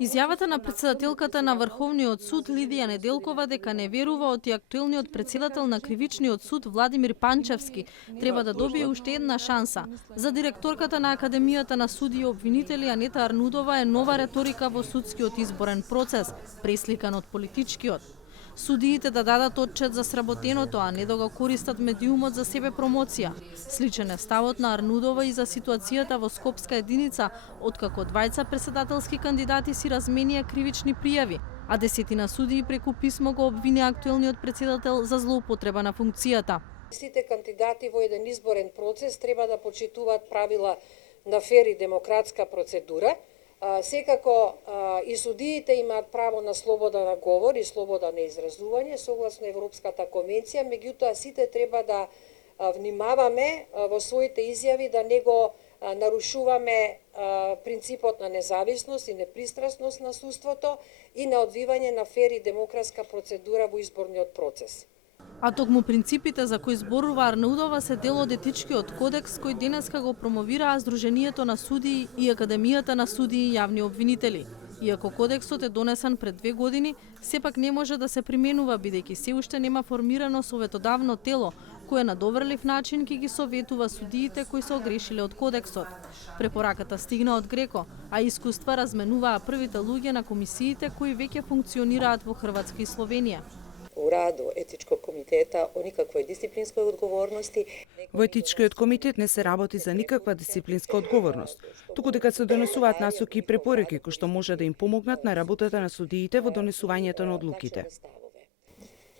Изјавата на претседателката на Врховниот суд Лидија Неделкова дека не верува од и актуелниот претседател на Кривичниот суд Владимир Панчевски треба да добие уште една шанса. За директорката на Академијата на суди и обвинители Анета Арнудова е нова реторика во судскиот изборен процес, пресликан од политичкиот. Судиите да дадат отчет за сработеното, а не да го користат медиумот за себе промоција. Сличен е ставот на Арнудова и за ситуацијата во Скопска единица, откако двајца претседателски кандидати си разменија кривични пријави, а десетина судии преку писмо го обвинија актуелниот претседател за злоупотреба на функцијата. Сите кандидати во еден изборен процес треба да почитуваат правила на фер и демократска процедура. Секако и судиите имаат право на слобода на говор и слобода на изразување согласно Европската конвенција, меѓутоа сите треба да внимаваме во своите изјави да не го нарушуваме принципот на независност и непристрасност на судството и на одвивање на фер и демократска процедура во изборниот процес. А токму принципите за кои зборува Арнудова се дел од етичкиот кодекс кој денеска го промовираа Сдруженијето на судии и Академијата на судии и јавни обвинители. Иако кодексот е донесен пред 2 години, сепак не може да се применува бидејќи се уште нема формирано советодавно тело кое на доврлив начин ќе ги советува судиите кои се огрешиле од кодексот. Препораката стигна од Греко, а искуства разменуваа првите луѓе на комисиите кои веќе функционираат во Хрватска и Словенија. У раду етичкog комитета о никаквој дисциплинској одговорности. Во етичкиот комитет не се работи за никаква дисциплинска одговорност, туку дека се донесуваат насоки и препораки кои што може да им помогнат на работата на судиите во донесувањето на одлуките.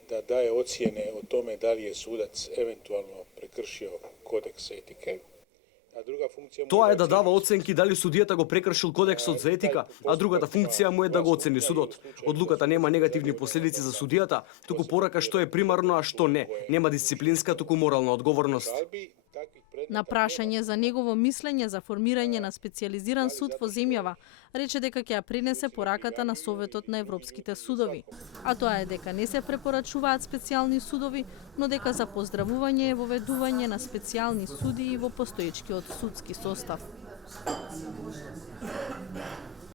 Да дае оцене о томе дали е судац евентуално прекршио кодекс етике. Тоа е да дава оценки дали судијата го прекршил кодексот за етика, а другата функција му е да го оцени судот. Одлуката нема негативни последици за судијата, туку порака што е примарно, а што не. Нема дисциплинска, туку морална одговорност. На прашање за негово мислење за формирање на специјализиран суд во земјава, рече дека ќе ја пренесе пораката на Советот на Европските судови. А тоа е дека не се препорачуваат специјални судови, но дека за поздравување е воведување на специјални судии во постоечкиот судски состав.